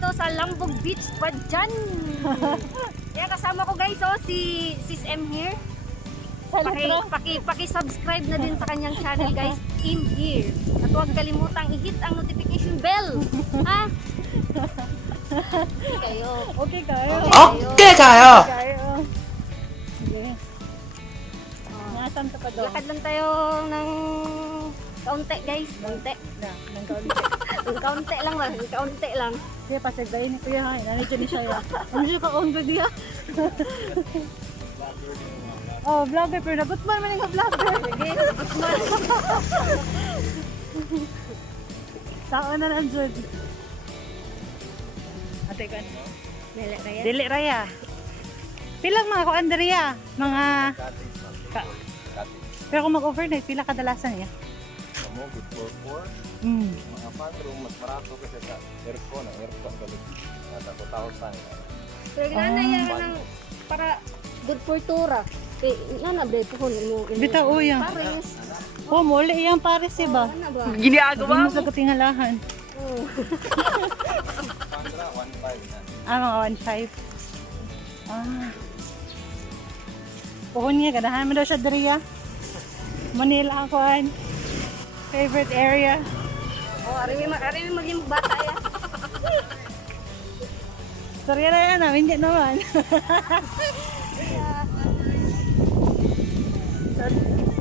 dito sa Lambog Beach, Badjan. Kaya kasama ko guys, oh, si Sis M here. Paki-subscribe na din sa kanyang channel guys, in here. At huwag kalimutang i-hit ang notification bell. Ha? Okay kayo. Okay kayo. Okay kayo. Sige. Nasaan ka pa doon? Lakad lang tayo ng kaunti guys. Kaunti. Nang kaunti. Kaunti lang ba? Kaunti lang. Kaya pasagdayin ko yan. Nandiyo ni siya yan. Ano siya ka-on dia? Oh, vlogger. Pero nagutman man yung vlogger. Sige, Gutman. Saan na nandiyon? Ate ko. Dili kaya. Dili raya. Pilang mga kuandariya? Mga... Pero kung mag-overnight, pila kadalasan niya? Kamu good for 4. Mga fan room, mas marato kasi sa aircon. Ang aircon balik. Nasa 2,000. Pero na yan ng para good for tura. Eh, nana bre po mo. Bitaw yan. Pares. Oh, muli iyang pares ba? Ano ba? Ginagawa mo. Sa katingalahan. Oh. Sandra, 1,500 na. Mga 1.5. Puhon niya, ganahan mo daw siya dariya. Manila ako an. Favorite area. Oh, ari maging bata ya. Sorry na yan, hindi naman.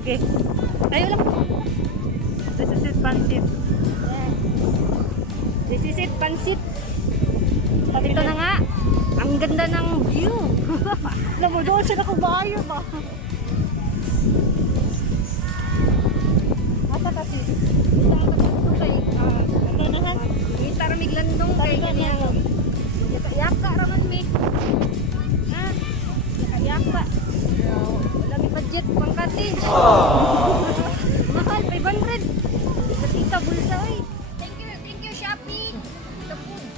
Okay. Tayo lang. This is it, pansit. This is it, pansit. Ito na nga. Ang ganda ng view. Alam mo, doon siya nakubayo ba? Ata kasi. Isang ito kay Ganahan. gitar miglandong kay ganyan. Yaka raman mi. Ha? Yaka. Wala mi budget pang cottage. Mahal 500. Tita bulsa oy. Thank you Shopee. Sa foods.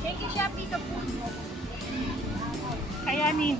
Thank you Shopee sa foods. Kaya ni.